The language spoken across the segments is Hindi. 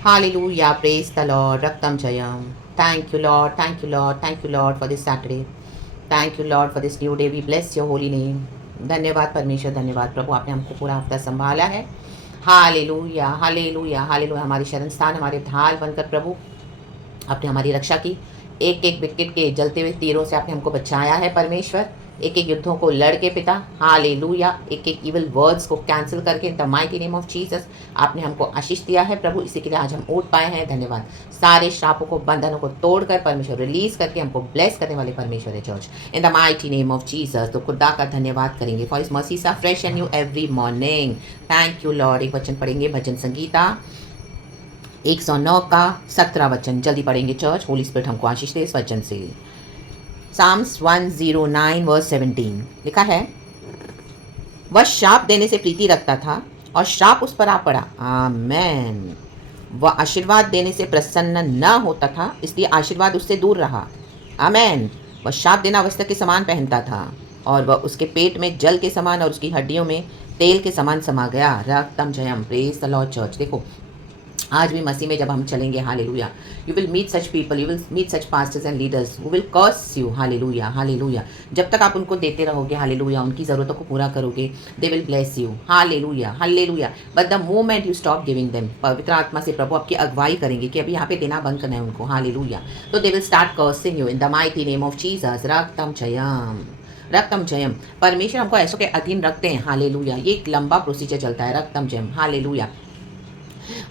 Hallelujah. Praise the Lord. Raktam Jayam. Thank you, Lord. Thank you, Lord. Thank you, Lord, for this Saturday. Thank you, Lord, for this new day. We bless your holy name. धन्यवाद परमेश्वर, धन्यवाद प्रभु, आपने हमको पूरा हफ्ता संभाला है। Hallelujah, hallelujah, hallelujah. हमारी शरण स्थान, हमारे ढाल बनकर प्रभु आपने हमारी रक्षा की। एक एक विकेट के जलते हुए तीरों से आपने हमको बचाया है परमेश्वर। एक एक युद्धों को लड़ के पिता, हालेलुया, एक एक इविल वर्ड्स को कैंसिल करके the mighty name of Jesus आपने हमको आशीष दिया है प्रभु। इसी के लिए आज हम उठ पाए हैं, धन्यवाद। सारे श्रापों को, बंधनों को तोड़कर परमेश्वर रिलीज करके हमको ब्लेस करने वाले परमेश्वर है church, in the mighty name of Jesus. तो खुदा का धन्यवाद करेंगे फॉर इस mercies are fresh and new every morning. Thank you lord. एक वचन पढ़ेंगे भजन संगीता 109 का 17 वचन, जल्दी पढ़ेंगे चर्च। होली स्पिरिट हमको आशीष दे इस वचन से। साम्स 109 वर्स 17 लिखा है, वह श्राप देने से प्रीति रखता था और श्राप उस पर आ पड़ा। आमेन। वह आशीर्वाद देने से प्रसन्न न होता था, इसलिए आशीर्वाद उससे दूर रहा। आमेन। वह श्राप देना वस्त्र के समान पहनता था और वह उसके पेट में जल के समान और उसकी हड्डियों में तेल के समान समा गया। रक्तम जयम। Praise the Lord church. देखो, आज भी मसीह में जब हम चलेंगे, hallelujah, you will meet such people, you will meet such pastors and leaders who will curse you. Hallelujah, hallelujah. जब तक आप उनको देते रहोगे, हालेलुया, उनकी ज़रूरतों को पूरा करोगे, they will bless you. Hallelujah, hallelujah. But the moment you stop giving them, पवित्र आत्मा से प्रभु आपकी अगुवाई करेंगे कि अभी यहाँ पे देना बंद करना है उनको, हालेलुया, तो they will start cursing you in the mighty name of Jesus. रक्तम जयम, रक्तम जयम। परमेश्वर हमको ऐसों के अधीन रखते हैं, हालेलुया। ये एक लंबा प्रोसीजर चलता है, रक्तम जयम, हालेलुया।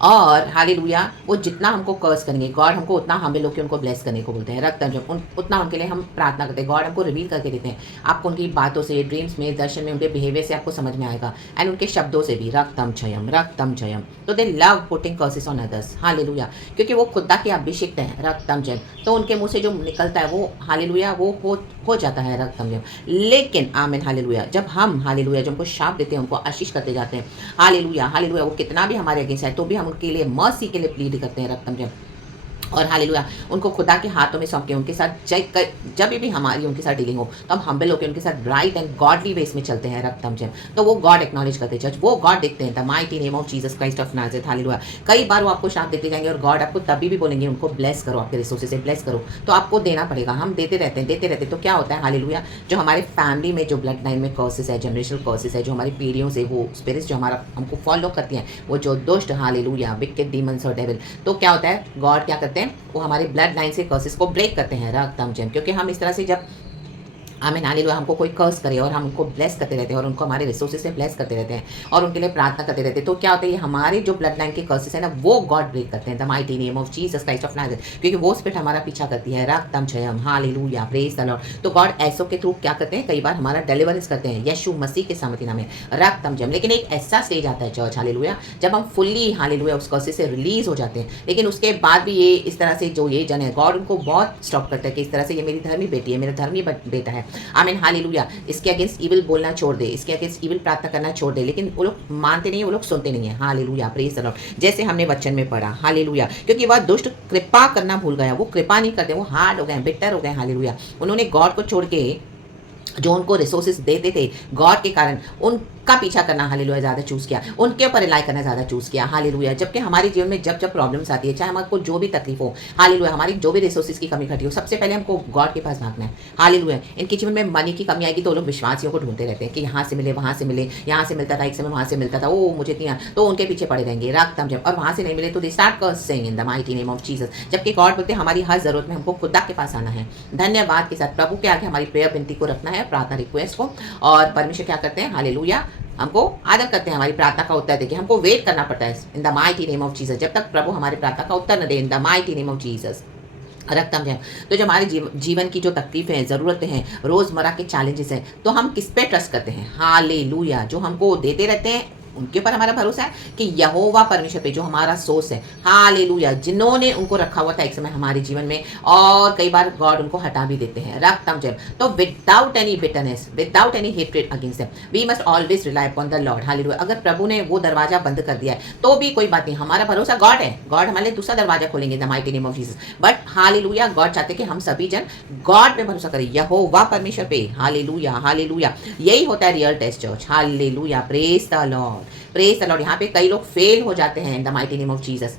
और हालेलुया, वो जितना हमको कर्स करेंगे, गॉड हमको उतना हमें लोग के उनको ब्लेस करने को बोलते हैं। रक्तम जब उतना उनके लिए हम प्रार्थना करते हैं, गॉड हमको रिवील करके देते हैं। आपको उनकी बातों से, ड्रीम्स में, दर्शन में, उनके बिहेवियर से आपको समझ में आएगा, एंड उनके शब्दों से भी। रक्तम जयम, रक्तम जयम। तो दे love putting curses on others, hallelujah, क्योंकि वो खुदा के अभिषिक्त हैं। रक्तम जयम। तो उनके मुंह से जो निकलता है वो, हालेलुया, वो हो जाता है, रक्तम जयम। लेकिन आमीन, हालेलुया, जब हम, हालेलुया, जो उनको शाप देते हैं, उनको आशीष करते जाते हैं, हालेलुया, हालेलुया, वो कितना भी हमारे अगेंस्ट है तो भी हम उनके लिए मर्सी के लिए प्लीड करते हैं, रक्तम जब, और हालेलुया, उनको खुदा के हाथों में सौंप के उनके साथ जब भी हमारी उनके साथ डीलिंग हो तो हम हम्बल होकर उनके साथ राइट एंड गॉडली वेस में चलते हैं, रक्तम जब, तो वो गॉड एक्नॉलेज करते हैं चर्च, वो गॉड देखते हैं, the mighty name of Jesus Christ of Nazareth. Hallelujah. कई बार वो आपको शाप देते जाएंगे और गॉड आपको तभी भी बोलेंगे उनको ब्लेस करो, आपके रिसोर्सेज से ब्लेस करो, तो आपको देना पड़ेगा। हम देते रहते हैं, देते रहते हैं, तो क्या होता है, हालेलुया, जो हमारे फैमिली में जो ब्लड लाइन में कर्सेस है, जनरेशनल कर्सेस है, जो हमारी पीढ़ियों से वो स्पिरिट्स जो हमारा हमको फॉलो करती हैं, वो जो दुष्ट, हालेलुया, विकेड डीमंस और डेविल, तो क्या होता है, गॉड क्या करते हैं, वो हमारे ब्लड लाइन से कर्सेस को ब्रेक करते हैं, रक्तम जयम, क्योंकि हम इस तरह से जब आमीन, हालेलुया, हमको कोई कर्स करे और हम उनको ब्लेस करते रहते हैं और उनको हमारे रिसोर्सेज से ब्लेस करते रहते हैं और उनके लिए प्रार्थना करते रहते हैं, तो क्या होता है, ये हमारे जो ब्लड लाइन के कर्सेस है ना, वो गॉड ब्रेक करते हैं, the mighty name of Jesus Christ of Nazareth, क्योंकि वो स्पिरिट हमारा पीछा करती है, रक्तम जयम, हालेलुया, प्रेज द लॉर्ड। तो गॉड ऐसों के थ्रू क्या करते हैं, कई बार हमारा डिलीवरेंस करते हैं, यीशु मसीह के सामर्थ्य नाम में, रक्तम जयम। लेकिन एक ऐसा स्टेज आता है चर्च, हालेलुया, जब हम फुल्ली, हालेलुया, उस कर्सेस से रिलीज हो जाते हैं, लेकिन उसके बाद भी ये इस तरह से जो ये जन है, गॉड उनको बहुत स्टॉप करता है कि इस तरह से ये मेरी धर्मी बेटी है, मेरा धर्मी बेटा है, आमीन, हालेलुया, इसके अगेंस्ट इविल बोलना छोड़ दे, इसके अगेंस्ट इविल प्रार्थना करना छोड़ दे, लेकिन वो लोग मानते नहीं है, वो लोग सुनते नहीं है, हालेलुया, प्रेज द लॉर्ड। जैसे हमने वचन में पढ़ा, हालेलुया, क्योंकि वह दुष्ट कृपा करना भूल गया, वो कृपा नहीं करते, वो हार्ड हो गए, बिटर हो गए, हालेलुया, उन्होंने गॉड को छोड़ के जो उनको रिसोर्सेज देते थे गॉड के कारण, उनका पीछा करना, हालेलुया, ज़्यादा चूज़ किया, उनके ऊपर रिलाई करना ज़्यादा चूज़ किया, हालेलुया, जबकि हमारे जीवन में जब जब प्रॉब्लम्स आती है, चाहे हमको जो भी तकलीफ हो, हालेलुया, हमारी जो भी रिसोर्सेज की कमी घटी हो, सबसे पहले हमको गॉड के पास भागना है, हालेलुया। इनके जीवन में मनी की कमी आएगी तो लोग विश्वासियों को ढूंढते रहते हैं कि यहाँ से मिले, वहाँ से मिले, यहाँ से मिलता था एक समय, वहाँ से मिलता था, ओ मुझे इतना, तो उनके पीछे पड़े रहेंगे, रक्तम जब, और वहाँ से नहीं मिले तो they start cursing in the mighty name of Jesus, जबकि गॉड बोलते हैं हमारी हर जरूरत में हमको खुदा के पास आना है, धन्यवाद के साथ प्रभु के आगे हमारी प्रेयर विनती को रखना है, प्रार्थना रिक्वेस्ट को, और परमेश्वर क्या करते हैं, हालेलुया, हमको आदर करते हैं, हमारी प्रार्थना का उत्तर देके हमको वेट करना पड़ता है in the mighty name of Jesus, जब तक प्रभु हमारी प्रार्थना का उत्तर न दे, in the mighty name of Jesus, रक्तम जयम। तो जो हमारे जीवन की जो तकलीफें हैं, ज़रूरतें हैं, रोज़मर्रा के चैलेंजेस हैं, तो हम किस पे ट्रस्ट करते हैं, हालेलुया, जो हमको देते रहते हैं उनके ऊपर हमारा भरोसा है कि यहोवा परमेश्वर पे जो हमारा सोर्स है, हालेलुया, जिन्होंने उनको रखा हुआ था एक समय हमारे जीवन में, और कई बार गॉड उनको हटा भी देते हैं, रक्तम जयम। तो without any bitterness, without any hatred against them, we must always rely upon the lord, hallelujah. अगर प्रभु ने वो दरवाजा बंद कर दिया है तो भी कोई बात नहीं, हमारा भरोसा गॉड है, गॉड हमारे लिए दूसरा दरवाजा खोलेंगे, the mighty name of Jesus. But hallelujah, God चाहते कि हम सभी जन गॉड पे भरोसा करें, यहोवा परमेश्वर पे, हालेलुया, हालेलुया। यही होता है real test church, hallelujah, praise the Lord, praise the lord. यहाँ पे कई लोग फेल हो जाते हैं in the mighty name of Jesus,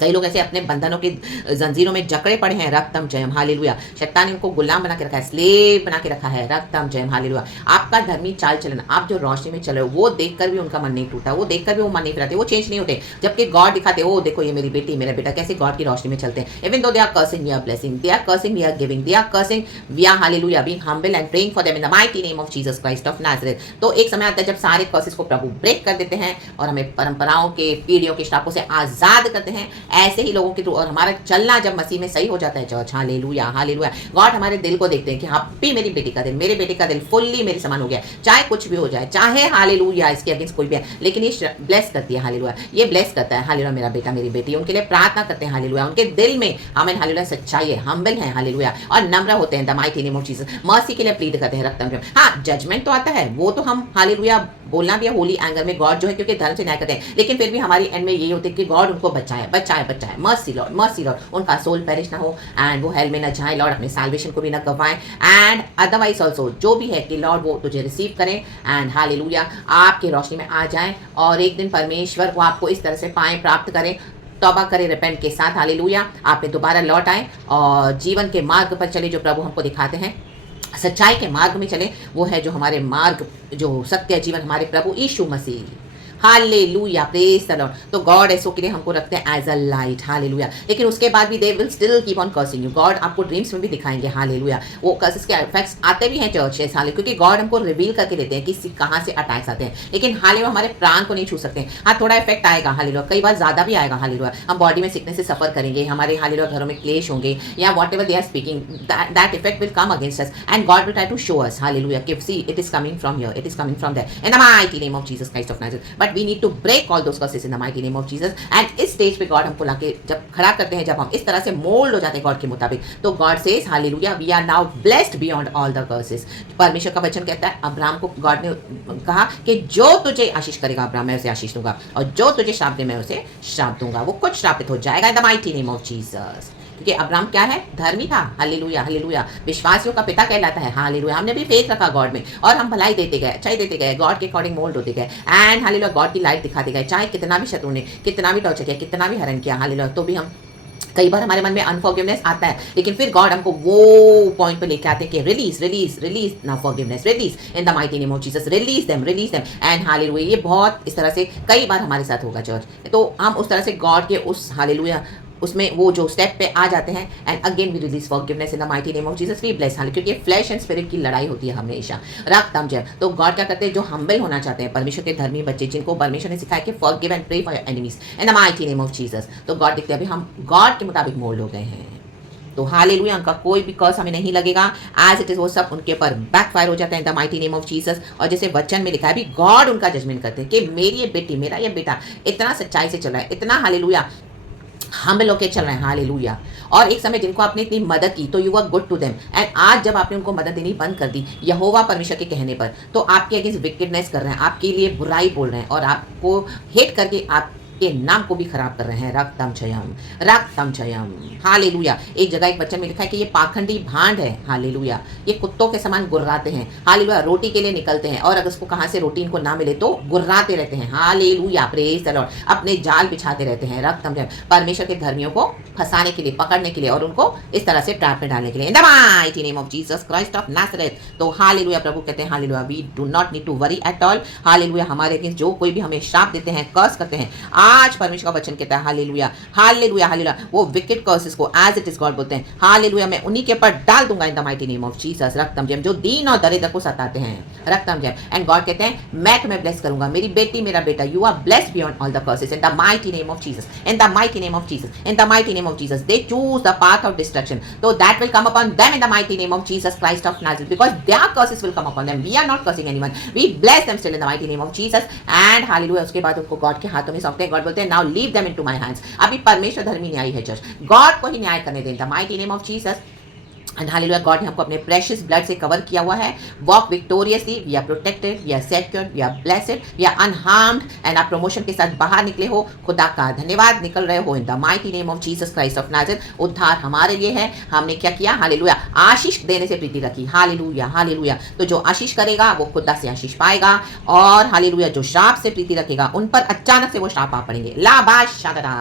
कई लोग ऐसे अपने बंधनों की जंजीरों में जकड़े पड़े हैं। रक्तम जयम हालेलुया। शैतान ने उनको गुलाम बना के रखा है, स्लेव बना के रखा है। रक्तम जयम हालेलुया। आपका धर्मी चाल चलन, आप जो रोशनी में चल रहे हो, वो देखकर भी उनका मन नहीं टूटा, वो देखकर भी वो मन नहीं फिराते, वो चेंज नहीं होते। जबकि गॉड दिखाते, ओ देखो ये मेरी बेटी मेरा बेटा कैसे गॉड की रोशनी में चलते हैं। Even though they are cursing, we are blessing, they are cursing, we are giving, they are cursing, we are hallelujah being humble and praying for them in the mighty name of Jesus Christ of Nazareth. तो एक समय आता है जब सारे कर्सेस को प्रभु ब्रेक कर देते हैं और हमें परंपराओं के, पीढ़ियों के श्रापों से आजाद करते हैं। ऐसे ही लोगों के थ्रू, और हमारा चलना जब मसीह में सही हो जाता है चर्च, हालेलुया हालेलुया। गॉड हमारे दिल को देखते हैं कि हाँ भी मेरी बेटी का दिल, मेरे बेटे का दिल फुल्ली मेरे समान हो गया, चाहे कुछ भी हो जाए, चाहे हालेलुया इसके अगेंस्ट कोई भी है, लेकिन ये ब्लेस करती है हालेलुया, ये ब्लेस करता है हालेलुया मेरा बेटा मेरी बेटी। उनके लिए प्रार्थना करते हैं हालेलुया, उनके दिल में हमें हालेलुया सच्चाई है, हम्बल है हालेलुया, और नम्र होते हैं the mighty name of Jesus. Mercy के लिए प्लीड करते हैं रक्तम जयम। हाँ जजमेंट तो आता है, वो तो हम हालेलुया बोलना भी है होली एंगर में, गॉड जो है क्योंकि धर्म से न्याय करते हैं, लेकिन फिर भी हमारी एंड में यही होती है कि गॉड उनको बचाए बचाए बचाए। मर्सी लॉर्ड, मर्सी लॉर्ड, उनका सोल पेरिश ना हो एंड वो हेल में ना जाए लॉर्ड, अपने साल्वेशन को भी ना गवाएं एंड अदरवाइज ऑल्सो जो भी है कि लॉर्ड वो तुझे रिसीव करें एंड हालेलुया आपकी रोशनी में आ जाएं और एक दिन परमेश्वर वो आपको इस तरह से पाएं, प्राप्त करें, तौबा करें रिपेंट के साथ हालेलुया, आप में दोबारा लौट आए और जीवन के मार्ग पर चले जो प्रभु हमको दिखाते हैं, सच्चाई के मार्ग में चले, वो है जो हमारे मार्ग, जो सत्य जीवन हमारे प्रभु यीशु मसीह। Hallelujah praise the Lord. तो गॉड ऐसो के लिए हमको रखते हैं एज अ लाइट हालेलुया, लेकिन उसके बाद भी they will still keep on cursing you. God आपको ड्रीम्स में भी दिखाएंगे हालेलुया, वो कर्सेस के इफेक्ट्स आते भी हैं चर्चेस हाले, क्योंकि गॉड हमको रिवील करके देते हैं कि कहाँ से अटैक्स आते हैं, लेकिन हालेलुया हमारे प्राण को नहीं छू सकते। हाँ थोड़ा इफेक्ट आएगा हालेलुया, कई बार ज्यादा भी आएगा हालेलुया, हम बॉडी में सिकनेस से सफर करेंगे, हमारे हालेलुया घरों में क्लेश होंगे या whatever they are speaking, that effect will come against us and God will try to show us hallelujah कि see it is coming from here, it is coming from there in the mighty name of Jesus Christ of Nazareth. But we need to break all those curses in the mighty name of Jesus and इस स्टेज पे गॉड हमको लाके जब खड़ा करते हैं, जब हम इस तरह से मोल्ड हो जाते हैं गॉड के मुताबिक, तो God says hallelujah we are now blessed beyond all the curses. परमेश्वर का वचन कहता है, अब्राहम को गॉड ने कहा कि जो तुझे आशीष करेगा अब्राहम मैं उसे आशीष दूंगा, और जो तुझे श्राप दे मैं उसे श्राप दूंगा, वो कुछ श्रापित हो जाएगा इन the mighty name of Jesus. क्योंकि अब्राहम क्या है, धर्मी था हालेलुया हालेलुया, विश्वासियों का पिता कहलाता है हालेलुया। हमने भी फेथ रखा गॉड में और हम भलाई देते गए, अच्छाई देते गए, गॉड के अकॉर्डिंग मोल्ड होते गए एंड हालेलुया गॉड की लाइट दिखाते गए। चाहे कितना भी शत्रु ने कितना भी टॉर्चर किया, कितना भी हरण किया हालेलुया, तो भी हम कई बार हमारे मन में अनफॉरगिवनेस आता है, लेकिन फिर गॉड हमको वो पॉइंट पे लेके आते हैं कि रिलीज रिलीज रिलीज ना forgiveness, release in the mighty name of Jesus, release them and hallelujah. ये बहुत इस तरह से कई बार हमारे साथ होगा चर्च, तो हम उस तरह से गॉड के उस हालेलुया उसमें वो जो स्टेप पे आ जाते हैं and again we release forgiveness in the mighty name of Jesus, we bless hallelujah, क्योंकि फ्लैश एंड स्पिरिट की लड़ाई होती है हमेशा। रक्तम जय। तो गॉड क्या करते हैं, जो हम्बल होना चाहते हैं, परमेश्वर के धर्मी बच्चे जिनको परमेश्वर ने सिखाया कि forgive and pray for your enemies in the mighty name of Jesus, तो गॉड देखते हैं अभी हम गॉड के मुताबिक मोल्ड हो गए हैं, तो हालेलुया उनका कोई भी कर्स हमें नहीं लगेगा, एज इट इज वो सब उनके ऊपर बैकफायर हो जाता है in the mighty name of Jesus. और जैसे वचन में लिखा है, अभी गॉड उनका जजमेंट करते हैं कि मेरी ये बेटी, मेरा ये बेटा इतना सच्चाई से चल रहा है, इतना हालेलुया हम लोग के चल रहे हैं हालेलुया, और एक समय जिनको आपने इतनी मदद की तो you are good to them, and आज जब आपने उनको मदद देनी बंद कर दी यहोवा परमेश्वर के कहने पर, तो आपके अगेंस्ट विकेडनेस कर रहे हैं, आपके लिए बुराई बोल रहे हैं और आपको हेट करके आपके नाम को भी खराब कर रहे हैं। रक्तम जयम हालेलुया। एक जगह एक वचन में लिखा है कि ये पाखंडी भांड है हालेलुया, ये कुत्तों के समान गुर्राते हैं हालेलुया, रोटी के लिए निकलते हैं और अगर उसको कहाँ से रोटी इनको ना मिले तो गुर्राते रहते हैं हालेलुया प्रेज द लॉर्ड, अपने जाल बिछाते रहते हैं। रक्तम जयम, परमेश्वर के धर्मियों को फंसाने के लिए, पकड़ने के लिए और उनको इस तरह से ट्रैप में डालने के लिए in the mighty name of Jesus Christ of Nazareth. तो हालेलुया प्रभु कहते हैं hallelujah we do not need to worry at all hallelujah. हमारे अगेंस्ट जो कोई भी हमें श्राप देते हैं, कर्स करते हैं, आज परमेश्वर का वचन कहता है हालेलुया हालेलुया हालेलुया, वो विकेट कर्सेस को एज इट इज गॉड बोलते हैं हालेलुया, मैं उन्हीं के ऊपर डाल दूंगा in the mighty name of Jesus. रक्तम जयम, जो दीन और दरिद्र को सताते हैं, रक्तम जयम, एंड गॉड कहते हैं मैं तुम्हें ब्लेस करूंगा, मेरी बेटी मेरा बेटा, you are blessed beyond all the curses in the mighty name of Jesus, in the mighty name of Jesus, in the mighty name of Jesus. They choose the path of destruction, so that will come upon them in the mighty name of Jesus Christ of Nazareth, because their curses will come upon them. We are not cursing anyone, we bless them still in the mighty name of Jesus and hallelujah। उसके बाद उनको गॉड के हाथों में सौंपते हैं, गॉड बोलते हैं now leave them into my hands। अभी परमेश्वर धर्मी न्यायी है चर्च, गॉड को ही न्याय करने दें the mighty name of Jesus and hallelujah. God ने हमको अपने प्रेशियस ब्लड से कवर किया हुआ है, walk victoriously, we are protected, we are secured, we are blessed, we are unharmed and आप प्रमोशन के साथ बाहर निकले हो, खुदा का धन्यवाद, निकल रहे हो इन the mighty name of Jesus Christ of Nazareth. उद्धार हमारे लिए है, हमने क्या किया हालेलुया, आशीष देने से प्रीति रखी हालेलुया हालेलुया। तो जो आशीष करेगा वो खुदा से आशीष पाएगा, और हालेलुया जो श्राप से प्रीति रखेगा उन पर अचानक से वो श्राप आ पड़ेंगे। लाबाश शादरा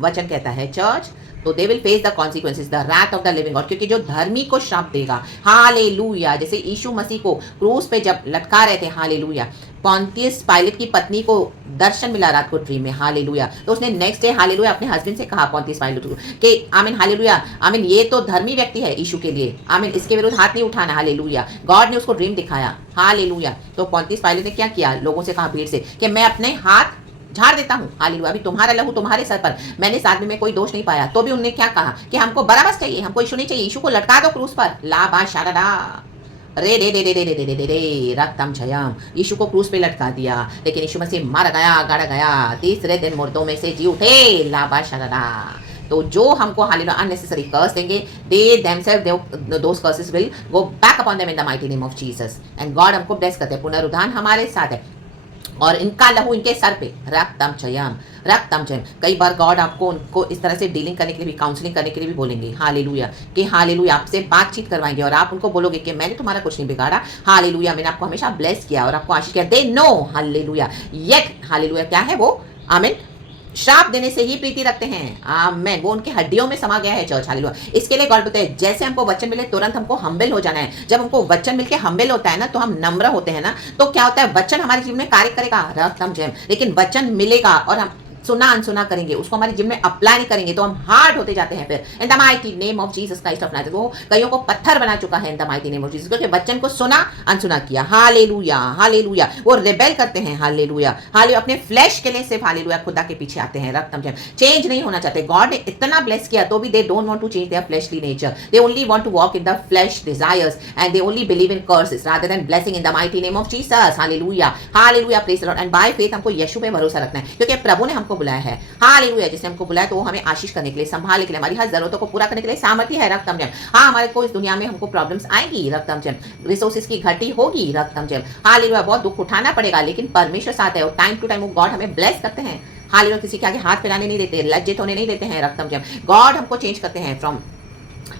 वचन कहता है चर्च, तो they will face the consequences, the wrath of the living God, क्योंकि जो धर्मी को श्राप देगा, हालेलुया, जैसे यीशु मसीह को क्रूस पे जब लटका रहे थे, हालेलुया, पोंतियस पायलट की पत्नी को दर्शन मिला रात को ड्रीम में, हालेलुया, तो उसने नेक्स्ट डे हालेलुया अपने हस्बैंड से कहा पोंतियस पायलट को कि आमीन, हालेलुया, आमीन, ये तो धर्मी व्यक्ति है यीशु के लिए, आमीन, इसके विरुद्ध हाथ नहीं उठाना, हालेलुया, गॉड ने उसको ड्रीम दिखाया, हालेलुया। तो पोंतियस पायलट ने क्या किया, लोगों से कहा भीड़ से कि मैं अपने हाथ झाड़ देता हूँ, हालेलुया, अभी तुम्हारा लहू तुम्हारे सर पर, मैंने इस आदमी में कोई दोष नहीं पाया। तो भी उन्होंने क्या कहा कि हमको बराबस चाहिए, हमको यीशु नहीं चाहिए, यीशु को लटका दो क्रूस पर, ला बा शारा रे रे रे रे रे रे रे रे रे रक्तम छयम, यीशु को क्रूस पे लटका दिया, लेकिन यीशु मसीह मर गया, गड़ गया, तीसरे दिन मुर्दों में से जी उठे, ला बा शारा। तो जो हमको हालेलुया अननेसेसरी कर्स देंगे, they themselves those curses will go back upon them in the mighty name of Jesus, and God हमको ब्लेस करते हैं, पुनरुद्धान हमारे साथ है, और इनका लहू इनके सर पे, रक्तम चयम, रक्तम चयम। कई बार गॉड आपको उनको इस तरह से डीलिंग करने के लिए भी, काउंसलिंग करने के लिए भी बोलेंगे, हालेलुया, कि हालेलुया आपसे बातचीत करवाएंगे, और आप उनको बोलोगे कि मैंने तुम्हारा कुछ नहीं बिगाड़ा, हालेलुया, मैंने आपको हमेशा ब्लेस किया और आपको आशीष किया, they know, hallelujah, yet, hallelujah, क्या है वो, आमीन, श्राप देने से ही प्रीति रखते हैं, आमेन, वो उनकी हड्डियों में समा गया है चर्च, हालेलुया। इसके लिए गॉड बोलते हैं जैसे हमको वचन मिले तुरंत हमको हम्बल हो जाना है। जब हमको वचन मिलके हम्बल होता है ना, तो हम नम्र होते हैं ना, तो क्या होता है, वचन हमारे जीवन में कार्य करेगा, रक्तम जयम, लेकिन वचन मिलेगा और हम सुना अनसुना करेंगे, उसको हमारे जीवन में अप्लाई नहीं करेंगे, तो हम हार्ड होते जाते हैं। फिर इन the mighty name of Jesus Christ of Nazareth, वो कईयों को पत्थर बना चुका है in the mighty name of Jesus, क्योंकि वचन को सुना अनसुना किया, हालेलुया, हालेलुया, वो रिबेल करते हैं, हालेलुया, हालेलुया, अपने फ्लैश के लिए सिर्फ, हालेलुया, खुदा के पीछे आते हैं, रक्तम जयम, चेंज नहीं होना चाहते। गॉड ने इतना ब्लेस किया तो भी they don't want to change their fleshly nature, they only want to walk in the flesh desires, and they only believe in curses rather than blessing in the mighty name of Jesus, hallelujah, hallelujah, praise the lord, and by faith हमको यीशु पे भरोसा रखना है, क्योंकि प्रभु ने हमको बुलाया है, हालेलुया, जिसने हमको बुलाया, तो वो हमें आशीष करने के लिए, संभालने के लिए, हमारी हर जरूरतों को पूरा करने के लिए सामर्थ्य है, रक्तम जयम। हाँ, हमारे को इस दुनिया में हमको प्रॉब्लम्स आएगी, रक्तम जयम, रिसोर्सेज की घटी होगी, रक्तम जयम, हालेलुया, बहुत दुख उठाना पड़ेगा, लेकिन परमेश्वर साथ है, और टाइम टू टाइम वो गॉड हमें ब्लेस करते हैं, हालेलुया, किसी के आगे हाथ फैलाने नहीं देते, लज्जित होने नहीं देते हैं, रक्तम जयम, गॉड हमको चेंज करते हैं from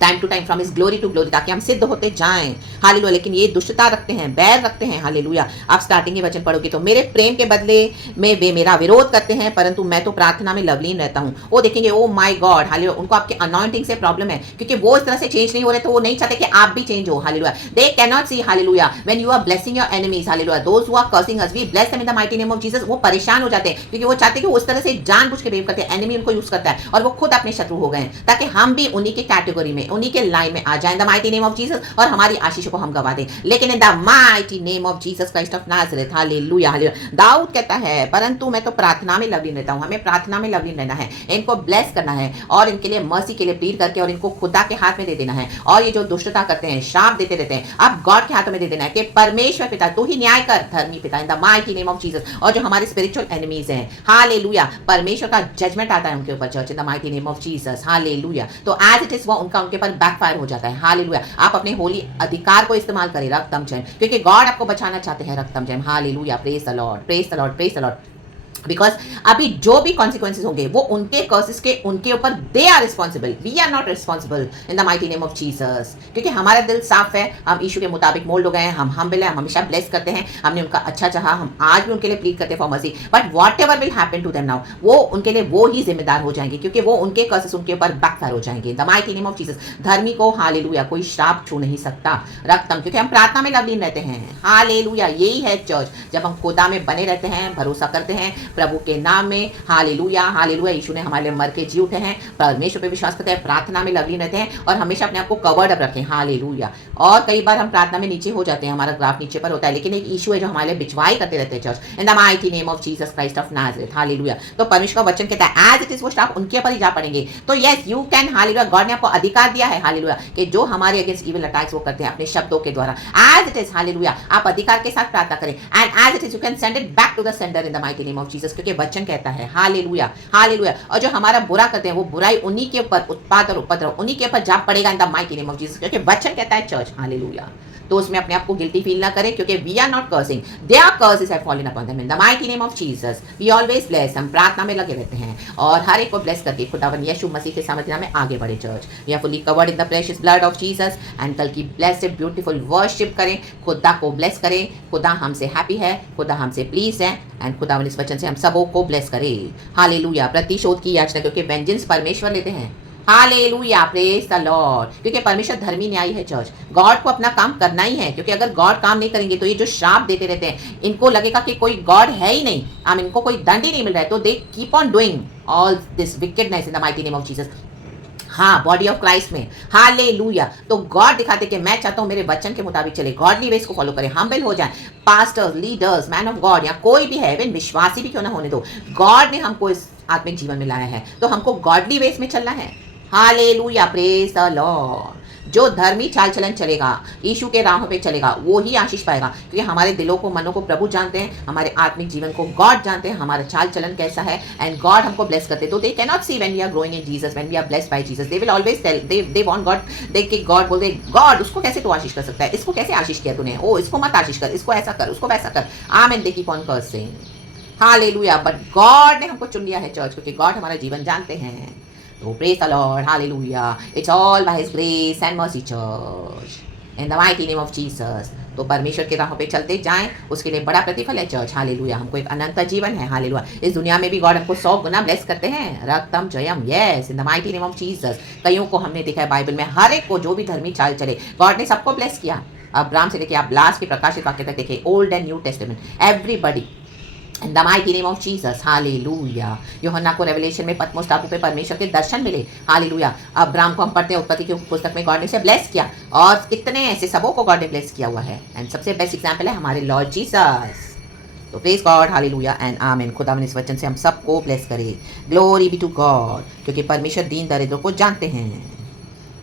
time to time, from इस ग्लोरी टू ग्लोरी, ताकि हम सिद्ध होते जाएं, हालेलुया। लेकिन ये दुष्टता रखते हैं, बैर रखते हैं, हालेलुया। आप स्टार्टिंग के वचन पढ़ोगे तो मेरे प्रेम के बदले में वे मेरा विरोध करते हैं, परंतु मैं तो प्रार्थना में लवलीन रहता हूँ। वो देखेंगे, ओ माय गॉड, हालेलुया, उनको आपके अनॉइंटिंग से प्रॉब्लम है, क्योंकि वो इस तरह से चेंज नहीं हो रहे, तो वो नहीं चाहते कि आप भी चेंज हो, hallelujah. They can not see, hallelujah, when you are blessing your enemies, hallelujah, those who are cursing us we bless them in the mighty name of Jesus. वो परेशान हो जाते हैं, क्योंकि वो चाहते हैं कि उस तरह से जानबूझ के बिहेव करते हैं, एनिमी उनको यूज करता है, और वो खुद अपने शत्रु हो गए हैं, ताकि हम भी उन्हीं के कैटेगरी में, उन्हीं के लाइन में आ जाए, in the mighty name of Jesus, और हमारी आशीषों को हम गवा दें, लेकिन in the mighty name of Jesus Christ of Nazareth, hallelujah, hallelujah. दाऊद कहता है, परंतु मैं तो प्रार्थना में लवलीन रहता हूं। हमें प्रार्थना में लवलीन रहना है, इनको ब्लेस करना है, और इनके लिए मर्सी के लिए प्लीड करके, और इनको खुदा के हाथ में दे देना है, और ये जो दुष्टता करते हैं, श्राप देते रहते हैं, अब गॉड के हाथों में दे देना है कि परमेश्वर पिता तू ही न्याय कर, धर्मी पिता, इन the mighty name of Jesus. और जो हमारे स्पिरिचुअल एनिमीज हैं, हालेलुया, परमेश्वर का जजमेंट आता है उनके ऊपर, church, in the mighty name of Jesus, hallelujah. तो एज इट इज वो उनका उनके ऊपर बैकफायर हो जाता है, हालेलुया। आप अपने होली अधिकार को इस्तेमाल करें, रक्तम जयम, क्योंकि गॉड आपको बचाना चाहते हैं, रक्तम जयम, hallelujah, praise the Lord, praise the Lord, praise the Lord. Because अभी जो भी कॉन्सिक्वेंसेज होंगे वो उनके कर्सेस के उनके ऊपर, they are responsible, we are not responsible, in the mighty name of Jesus. क्योंकि हमारा दिल साफ है, हम यीशु के मुताबिक मोल्ड हो गए हैं, हम हम्बल हैं, हम हमेशा ब्लेस करते हैं, हमने उनका अच्छा चाहा, हम आज भी उनके लिए प्लीड करते हैं for mercy, but whatever will happen to them now, वो उनके लिए वो ही जिम्मेदार हो जाएंगे, क्योंकि वो उनके कर्सेस उनके ऊपर बैकफायर हो जाएंगे, the mighty name of Jesus. धर्मी को, हालेलुया, कोई श्राप छू नहीं सकता, रक्तम, क्योंकि हम प्रार्थना में लवलीन रहते हैं, हालेलुया। यही है चर्च, जब हम खुदा में बने रहते हैं, भरोसा करते हैं प्रभु के नाम में, हालेलुया, हालेलुया। यीशु ने हमारे लिए मर के जी उठे हैं, परमेश्वर पे विश्वास करते हैं, प्रार्थना में लवलीन रहते हैं, और हमेशा अपने आप को कवर्ड अप रखें, हालेलुया। और कई बार हम प्रार्थना में नीचे हो जाते हैं, हमारा ग्राफ नीचे पर होता है, लेकिन एक यीशु है जो हमारे लिए बिचवाई करते रहते हैं, church, in the mighty name of Jesus Christ of Nazareth, hallelujah. तो परमेश्वर का वचन कहता है एज इट इज वो श्राप उनके ऊपर ही जा पड़ेंगे। तो yes, you can, hallelujah, God ने आपको अधिकार दिया है, हालेलुया, कि जो हमारे अगेंस्ट इविल अटैक्स वो करते हैं अपने शब्दों के द्वारा, एज इट इज, हालेलुया, आप अधिकार के साथ प्रार्थना करें, and as it is you can send it back to the sender in the mighty name of Jesus, क्योंकि वचन कहता है, हालेलुया, हालेलुया। और जो हमारा बुरा करते हैं, वो बुराई उन्हीं के ऊपर, उत्पाद और उपद्रव उन्हीं के ऊपर जा पड़ेगा, इन the mighty name of Jesus, क्योंकि वचन कहता है, चर्च, हालेलुया। तो उसमें अपने आप को गिल्टी फील ना करें, क्योंकि we are not cursing, their curses have fallen upon them in the mighty name of Jesus. We always bless, हम प्रार्थना में लगे रहते हैं और हर एक को ब्लेस करके खुदावन यीशु मसीह के सामर्थ्य नाम में आगे बढ़े। Church we are fully covered in the precious blood of Jesus and कल की ब्लेस्ड ब्यूटीफुल वर्शिप करें, खुदा को ब्लेस करें। खुदा हमसे हैप्पी है, खुदा हमसे प्लीज है एंड खुदावन इस वचन से हम सबों को ब्लेस करे। हालेलुया। प्रतिशोध की याचना, क्योंकि वेंजेंस परमेश्वर लेते हैं। हालेलुया, प्रेज द लॉर्ड, क्योंकि परमेश्वर धर्मी न्यायी है। चर्च गॉड को अपना काम करना ही है, क्योंकि अगर गॉड काम नहीं करेंगे तो ये जो श्राप देते रहते हैं इनको लगेगा कि कोई गॉड है ही नहीं, इनको कोई दंड ही नहीं मिल रहा है, तो they keep on doing all this wickedness in the mighty name of Jesus. हाँ, बॉडी ऑफ क्राइस्ट में। हालेलुया। तो गॉड दिखाते कि मैं चाहता हूँ मेरे वचन के मुताबिक चले, गॉडली वेज को फॉलो करें, हम्बल हो जाए। Pastors, leaders, man of God या कोई भी है, इवन विश्वासी भी क्यों ना होने दो, गॉड ने हमको इस आत्मिक जीवन में लाया है, तो हमको गॉडली वेज में चलना है। Hallelujah, praise the Lord. जो धर्मी चाल चलन चलेगा, यीशु के राहों पे चलेगा, वो ही आशीष पाएगा, क्योंकि हमारे दिलों को, मनों को प्रभु जानते हैं, हमारे आत्मिक जीवन को गॉड जानते हैं, हमारा चाल चलन कैसा है, एंड गॉड हमको ब्लेस करते हैं। तो they can not see when we are growing in Jesus, when we are blessed by Jesus, they will always tell, they want God, देख के गॉड बोलते हैं, गॉड उसको कैसे तू आशीष कर सकता है, इसको कैसे आशीष किया तूने, ओ इसको मत आशीष कर, इसको ऐसा कर, उसको वैसा कर। आमीन। They keep on cursing. Hallelujah. But God ने हमको चुन लिया है चर्च, क्योंकि गॉड हमारा जीवन जानते हैं। तो praise the Lord, hallelujah. It's all by His grace and mercy, church. In the mighty name of Jesus. तो परमेश्वर के राहों पे चलते जाएं, उसके लिए बड़ा प्रतिफल है चर्च। हालेलुया। हमको एक अनंत जीवन है। हालेलुया। इस दुनिया में भी गॉड हमको 100 गुना ब्लेस करते हैं। रक्तम जयम, yes, in the mighty name of Jesus. कईयों को हमने देखा है बाइबल में, हर एक को जो भी धर्मी चाल चले, गॉड ने सबको ब्लेस किया। अब्राहम से लेके आप लास्ट के प्रकाशित वाक्य तक देखें, old and new testament, everybody in the mighty name of Jesus. Hallelujah. यूहन्ना को रेवलेशन में पतमोस टापू पे परमेश्वर के दर्शन मिले। हालेलुया। अब्राहम को हम पढ़ते हैं उत्पत्ति की पुस्तक में, गॉड ने उसे ब्लेस किया, और कितने ऐसे सबों को गॉड ने ब्लेस किया हुआ है। एंड सबसे बेस्ट एग्जाम्पल है हमारे लॉर्ड जीसस। तो प्रेज गॉड, हालेलुया एंड आमीन। खुदा इस वचन से हम सबको ब्लेस करे। ग्लोरी बी टू गॉड, क्योंकि परमेश्वर दीन दरिद्रों को जानते हैं।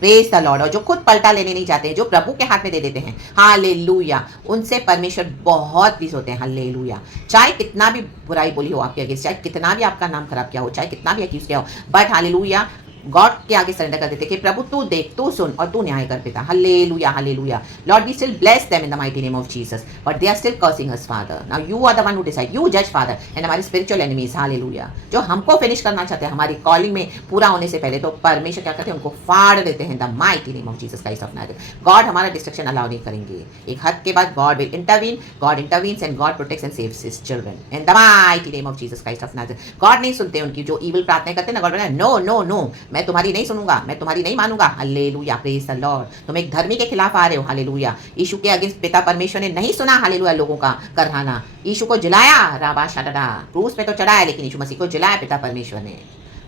Praise the Lord. और जो खुद पलटा लेने नहीं चाहते हैं, जो प्रभु के हाथ में दे देते हैं, हालेलुया, उनसे परमेश्वर बहुत प्लीज होते हैं। हालेलुया। चाहे कितना भी बुराई बोली हो आपके अगेंस्ट, चाहे कितना भी आपका नाम खराब किया हो, चाहे कितना भी अक्यूज किया हो, बट हालेलुया गॉड के आगे सरेंडर कर देते कि प्रभु तू देख, तू सुन और तू न्याय कर पिता। Hallelujah, hallelujah. Lord we still bless them in the mighty name of Jesus, but they are still cursing us father. Now you are the one who decide, you जज फादर एंड हमारे स्पिरिचुअल एनिमीज। हालेलुया। जो हमको फिनिश करना चाहते हैं हमारी कॉलिंग में पूरा होने से पहले, तो परमेश्वर क्या करते हैं, उनको फाड़ देते हैं the mighty name of Jesus Christ of Nazareth. God हमारा डिस्ट्रक्शन अलाउ नहीं करेंगे। एक हद के बाद God will intervene, God intervenes and God protects and saves his children in the mighty name of Jesus Christ of Nazareth. God नहीं सुनते उनकी जो इविल प्रार्थना करते हैं ना, गॉड बोलता है नो नो नो, मैं तुम्हारी नहीं सुनूंगा, मैं तुम्हारी नहीं मानूंगा। Hallelujah, praise the Lord. तुम एक धर्मी के खिलाफ आ रहे हो। हालेलुया। यीशु के अगेंस्ट पिता परमेश्वर ने नहीं सुना हालेलुया लोगों का करहाना। यीशु को जलाया, राबा शाडा, क्रूस पे तो चढ़ाया, लेकिन यीशु मसीह को जलाया पिता परमेश्वर ने।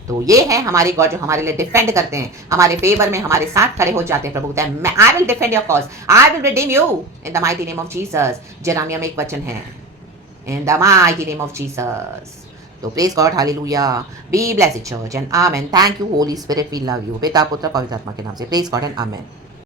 तो ये है हमारे गॉड जो हमारे लिए डिफेंड करते हैं, हमारे फेवर में हमारे साथ खड़े हो जाते हैं। प्रभु कहते हैं, I will defend your cause, I will redeem you in the mighty name of Jesus. Jeremiah में एक वचन है, in the mighty name of Jesus. तो praise God, hallelujah. Be blessed church and amen. Thank you Holy Spirit, we love you. पिता पुत्र पवित्र आत्मा के नाम से प्रेज गॉड एंड आमेन।